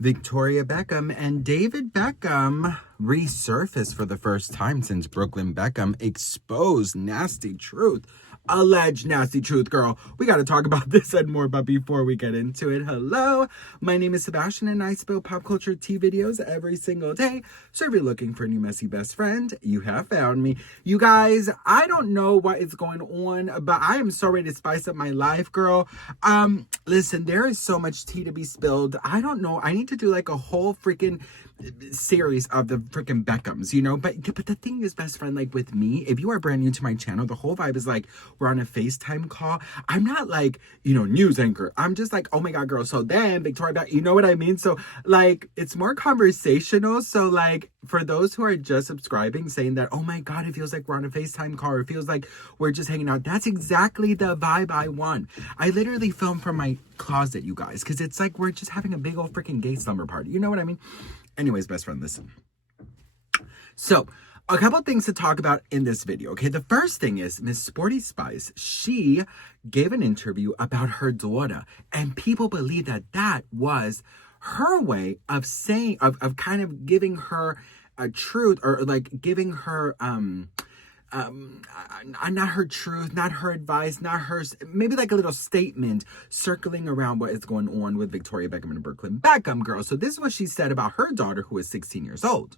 Victoria Beckham and David Beckham resurfaced for the first time since Brooklyn Beckham exposed nasty truth. Alleged nasty truth, girl. We got to talk about this and more, but before we get into it, hello. My name is Sebastian and I spill pop culture tea videos every single day. So if you're looking for a new messy best friend, you have found me. You guys, I don't know what is going on, but I am so ready to spice up my life, girl. Listen, there is so much tea to be spilled. I don't know. I need to do like a whole freaking series of the freaking Beckhams, you know? But the thing is, best friend, like with me, if you are brand new to my channel, the whole vibe is like we're on a FaceTime call. I'm not like, news anchor. I'm just like, oh my God, girl. So then Victoria Beckham, you know what I mean? So like, it's more conversational. So like, for those who are just subscribing, saying that, oh my God, it feels like we're on a FaceTime call, or it feels like we're just hanging out. That's exactly the vibe I want. I literally film from my closet, you guys, because it's like we're just having a big old freaking gay slumber party. You know what I mean? Anyways, best friend, listen. So, a couple things to talk about in this video, okay? The first thing is Miss Sporty Spice. She gave an interview about her daughter, and people believe that that was her way of saying, of kind of giving her a truth, or like giving her, not her truth, not her advice, not her, maybe like a little statement circling around what is going on with Victoria Beckham and Brooklyn Beckham, girl. So this is what she said about her daughter, who is 16 years old.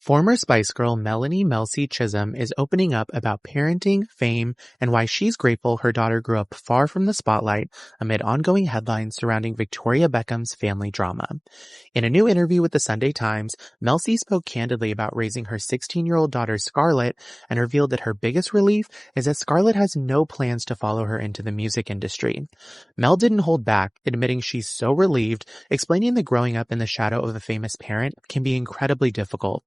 Former Spice Girl Mel C Chisholm is opening up about parenting, fame, and why she's grateful her daughter grew up far from the spotlight amid ongoing headlines surrounding Victoria Beckham's family drama. In a new interview with the Sunday Times, Mel C spoke candidly about raising her 16-year-old daughter Scarlett and revealed that her biggest relief is that Scarlett has no plans to follow her into the music industry. Mel didn't hold back, admitting she's so relieved, explaining that growing up in the shadow of a famous parent can be incredibly difficult.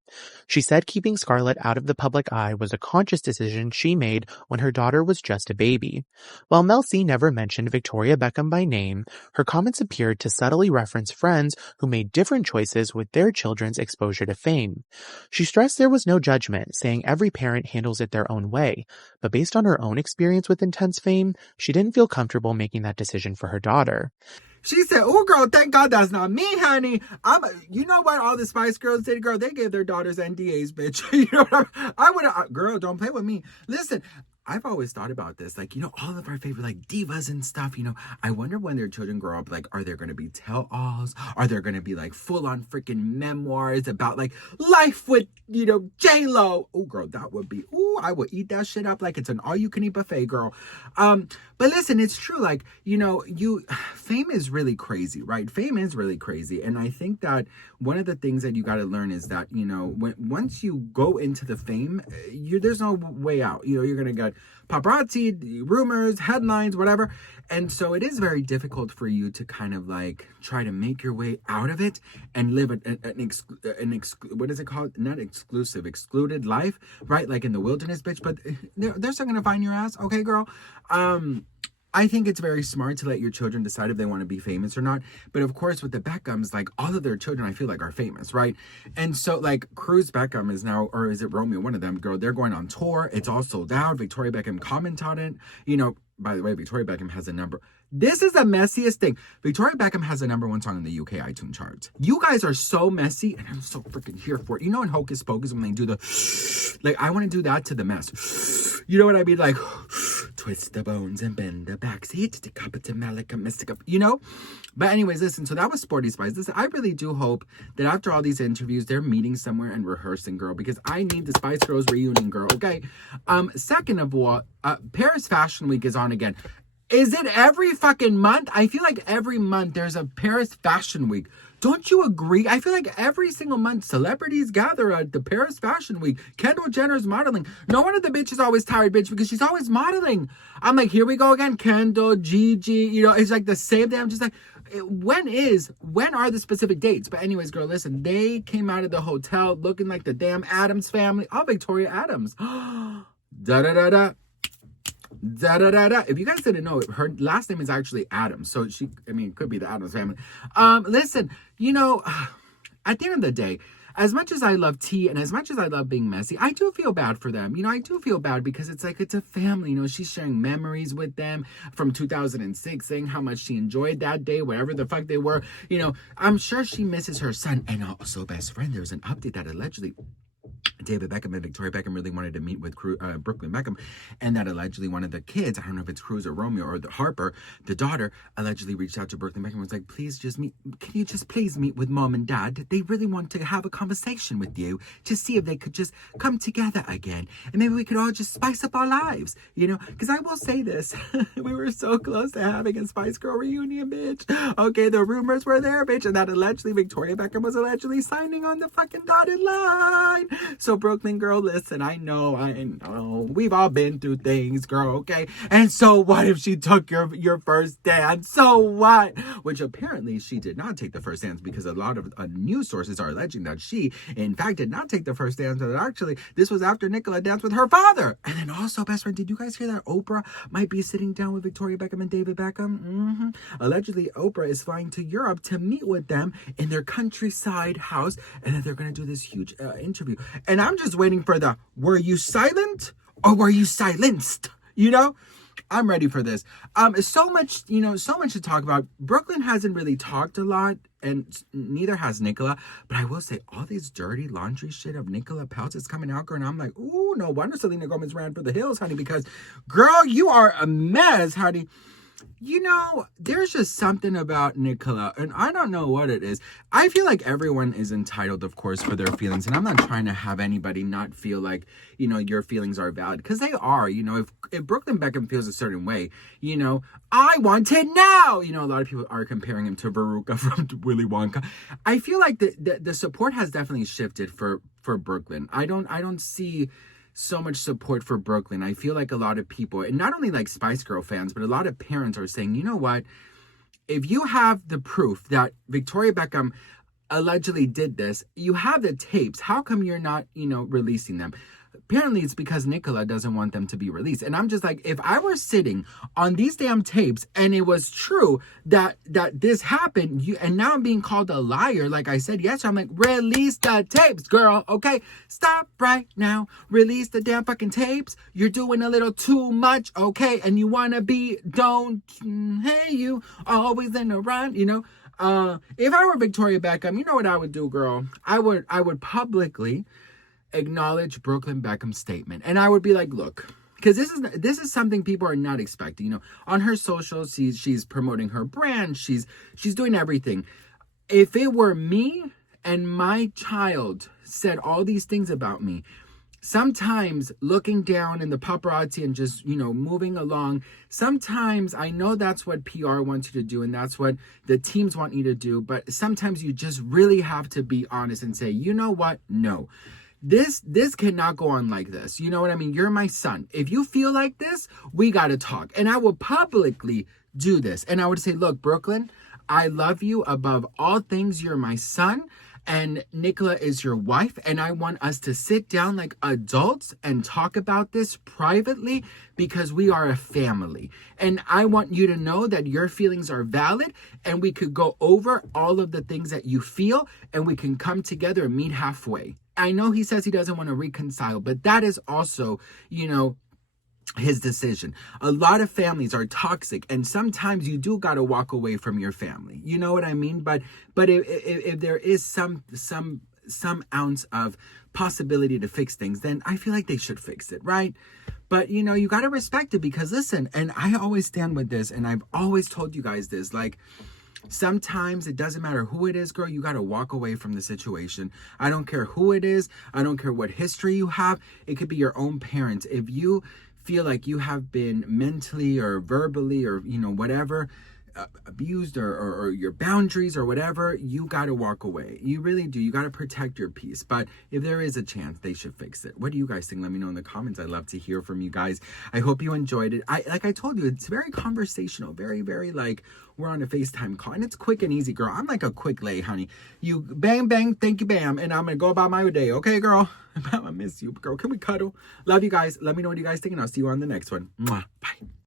She said keeping Scarlett out of the public eye was a conscious decision she made when her daughter was just a baby. While Mel C never mentioned Victoria Beckham by name, her comments appeared to subtly reference friends who made different choices with their children's exposure to fame. She stressed there was no judgment, saying every parent handles it their own way, but based on her own experience with intense fame, she didn't feel comfortable making that decision for her daughter. She said, oh, girl, thank God that's not me, honey. You know what all the Spice Girls did, girl? They gave their daughters NDAs, bitch. You know what I would have, girl, don't play with me. Listen, I've always thought about this, like, all of our favorite, like, divas and stuff, I wonder when their children grow up, like, are there going to be tell-alls? Are there going to be, like, full-on freaking memoirs about, like, life with, J-Lo? Oh, girl, that would be, I would eat that shit up like it's an all-you-can-eat buffet, girl. But listen, it's true, like, fame is really crazy, right? Fame is really crazy, and I think that one of the things that you got to learn is that, once you go into the fame, there's no way out. You're going to get paparazzi, rumors, headlines, whatever. And so it is very difficult for you to kind of like try to make your way out of it and live what is it called? Not exclusive, excluded life, right? Like in the wilderness, bitch. But they're still gonna find your ass, okay, girl? I think it's very smart to let your children decide if they want to be famous or not. But of course, with the Beckhams, like all of their children, I feel like are famous, right? And so like Cruz Beckham is now, or is it Romeo? One of them, girl, they're going on tour. It's all sold out. Victoria Beckham commented on it. By the way, Victoria Beckham has a number. This is the messiest thing. Victoria Beckham has a #1 song in the UK iTunes charts. You guys are so messy, and I'm so freaking here for it. In Hocus Pocus, when they do the, like, I want to do that to the mess. You know what I mean? Like, twist the bones and bend the backs. Hit the cup to Malika Mystica, But anyways, listen, so that was Sporty Spice. Listen, I really do hope that after all these interviews, they're meeting somewhere and rehearsing, girl, because I need the Spice Girls reunion, girl, okay? Second of all, Paris Fashion Week is on again. Is it every fucking month? I feel like every month there's a Paris Fashion Week. Don't you agree? I feel like every single month celebrities gather at the Paris Fashion Week. Kendall Jenner's modeling. No one of the bitch is always tired, bitch, because she's always modeling. I'm like, here we go again. Kendall, Gigi, it's like the same thing. I'm just like, when are the specific dates? But anyways, girl, listen, they came out of the hotel looking like the damn Addams family. Oh, Victoria Adams. Da-da-da-da. Da-da-da-da. If you guys didn't know, her last name is actually Adams. So it could be the Adams family. Listen, at the end of the day, as much as I love tea and as much as I love being messy, I do feel bad for them. I do feel bad because it's like, it's a family. She's sharing memories with them from 2006, saying how much she enjoyed that day, whatever the fuck they were. I'm sure she misses her son and also best friend. There's an update that allegedly David Beckham and Victoria Beckham really wanted to meet with Brooklyn Beckham, and that allegedly one of the kids, I don't know if it's Cruz or Romeo or Harper, the daughter, allegedly reached out to Brooklyn Beckham and was like, please just meet, can you just please meet with mom and dad? They really want to have a conversation with you to see if they could just come together again, and maybe we could all just spice up our lives, because I will say this, we were so close to having a Spice Girl reunion, bitch. Okay, the rumors were there, bitch, and that allegedly Victoria Beckham was allegedly signing on the fucking dotted line. So Brooklyn girl, listen, I know, we've all been through things, girl, okay? And so what if she took your first dance? So what? Which apparently she did not take the first dance, because a lot of news sources are alleging that she, in fact, did not take the first dance, but actually this was after Nicola danced with her father. And then also, best friend, did you guys hear that Oprah might be sitting down with Victoria Beckham and David Beckham? Allegedly, Oprah is flying to Europe to meet with them in their countryside house, and then they're going to do this huge interview. And I'm just waiting for the, were you silent or were you silenced? I'm ready for this. So much to talk about. Brooklyn hasn't really talked a lot, and neither has Nicola. But I will say, all this dirty laundry shit of Nicola Peltz is coming out, girl. And I'm like, ooh, no wonder Selena Gomez ran for the hills, honey. Because, girl, you are a mess, honey. There's just something about Nicola, and I don't know what it is. I feel like everyone is entitled, of course, for their feelings, and I'm not trying to have anybody not feel like, your feelings are valid, because they are. If Brooklyn Beckham feels a certain way, I want it now. A lot of people are comparing him to Veruca from Willy Wonka. I feel like the support has definitely shifted for Brooklyn. I don't see so much support for Brooklyn. I feel like a lot of people, and not only like Spice Girl fans, but a lot of parents are saying, you know what? If you have the proof that Victoria Beckham allegedly did this, you have the tapes, how come you're not, releasing them? Apparently it's because Nicola doesn't want them to be released. And I'm just like, if I were sitting on these damn tapes and it was true that this happened, and now I'm being called a liar, like I said yesterday, I'm like, release the tapes, girl, okay? Stop right now. Release the damn fucking tapes. You're doing a little too much, okay? And you want to be, hey, you always in the run, if I were Victoria Beckham, you know what I would do, girl? I would publicly acknowledge Brooklyn Beckham's statement, and I would be like, look, because this is something people are not expecting. On her socials, she's promoting her brand, she's doing everything. If it were me and my child said all these things about me, sometimes looking down in the paparazzi and just, moving along, sometimes I know that's what PR wants you to do and that's what the teams want you to do, but sometimes you just really have to be honest and say, you know what? No. This cannot go on like this. You know what I mean? You're my son. If you feel like this, we got to talk. And I will publicly do this. And I would say, look, Brooklyn, I love you above all things. You're my son. And Nicola is your wife, and I want us to sit down like adults and talk about this privately, because we are a family. And I want you to know that your feelings are valid, and we could go over all of the things that you feel, and we can come together and meet halfway. I know he says he doesn't want to reconcile, but that is also, his decision. A lot of families are toxic, and sometimes you do got to walk away from your family. You know what I mean? But if there is some ounce of possibility to fix things, then I feel like they should fix it, right? But you got to respect it, because listen, and I always stand with this, and I've always told you guys this, like, sometimes it doesn't matter who it is, girl, you got to walk away from the situation. I don't care who it is. I don't care what history you have. It could be your own parents. If you feel like you have been mentally or verbally or whatever abused, or your boundaries or whatever, you got to walk away. You really do. You got to protect your peace. But if there is a chance, they should fix it. What do you guys think? Let me know in the comments. I'd love to hear from you guys. I hope you enjoyed it. Like I told you, it's very conversational, very, very like we're on a FaceTime call, and it's quick and easy, girl. I'm like a quick lay, honey. You bang, bang, thank you, bam, and I'm going to go about my day. Okay, girl? I miss you, girl. Can we cuddle? Love you guys. Let me know what you guys think, and I'll see you on the next one. Mwah. Bye.